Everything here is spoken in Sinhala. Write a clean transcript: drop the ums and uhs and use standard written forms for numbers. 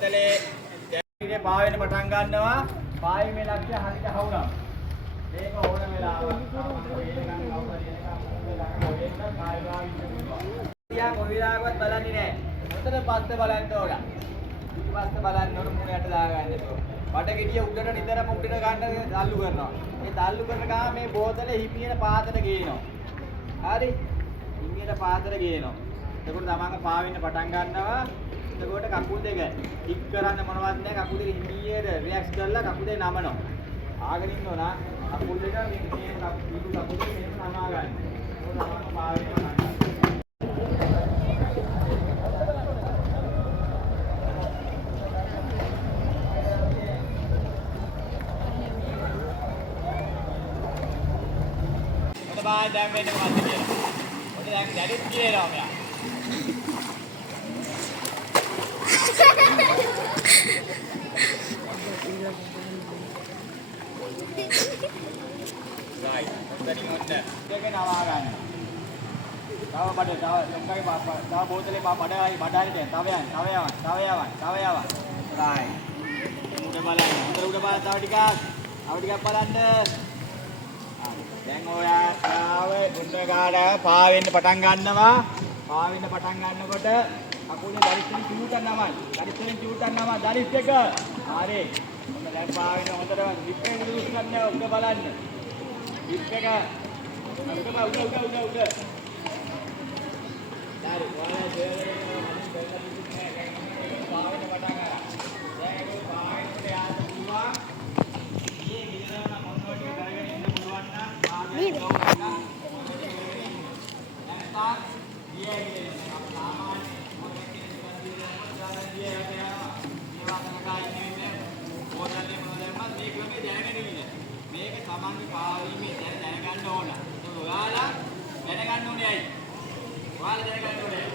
බෝතලේ දැන් පාවෙන්න පටන් ගන්නවා. පාවීමේ ලක්ෂ්‍ය හරියට හවුනවා. මේක ඕන වෙලාවක තියා කොයි වෙලාවකවත් බලන්නේ නැහැ. හොඳට පස්ස බලන්න ඕන. පස්ස බලන්න ඕන මුණ යට දාගන්න ඕන. බඩ ගෙඩිය උඩට නිතරම උඩට ගන්න තල්ලු කරනවා. මේ තල්ලු කරන ගාම මේ බෝතලේ හිමියට පාතට ගේනවා. හරි? හිමියට පාතට ගේනවා. එතකොට තමන්ගේ පාවෙන්න පටන් ගන්නවා. එතකොට කකුල් දෙක කික් කරන්න මොනවත් නැහැ. කකුල් දෙක හිමියට රියැක්ට් කරලා කකුල් දෙක නමනවා. ආගෙන ඉන්න ඕන. කකුල් දෙක මේ කකුල් දෙක මෙහෙම නමා ගන්න. එතකොට තමන්ගේ පාවෙන්න පටන් ගන්නවා. බායි දැන් වෙන්නේ මොකද්ද කියලා. ඔන්න දැන් දැලිත් කියනවා මෙයා. right. ඔතනින් ඔන්න දෙක නවා ගන්න. තව බඩ තව ලොක්කගේ තව බෝතලේ බඩයි දැන් තව යන්න. right. උඩ බලන්න. උඩ බලන්න තව ටිකක් බලන්න. දැන් ඔයා ආවේ දුන්නගාඩ පාවෙන්න පටන් ගන්නවා. පාවෙන්න පටන් ගන්නකොට අකුලේ දරිස්තෙන් චූටන් නමයි. දරිස් එක. හරි. ඔන්න දැන් පාවෙන්න හොඳට ලිප් එක උඩ ගන්න උඩ බලන්න. ලිප් එක උඩ. හරි. ඔයාලා පාවෙන්න පටන් ගන්නවා. දැන් ඒක පාවෙන්න යාද පුළුවන්. මේ ගිරන මොනවද කරගෙන ඉන්න පුළුවන් නම් මේක තමන්ගේ පාවීමේ දැනගන්න ඕන. ඒක ඔයාලා දැනගන්න ඕනේ ඇයි? ඔයාලා දැනගන්න ඕනේ.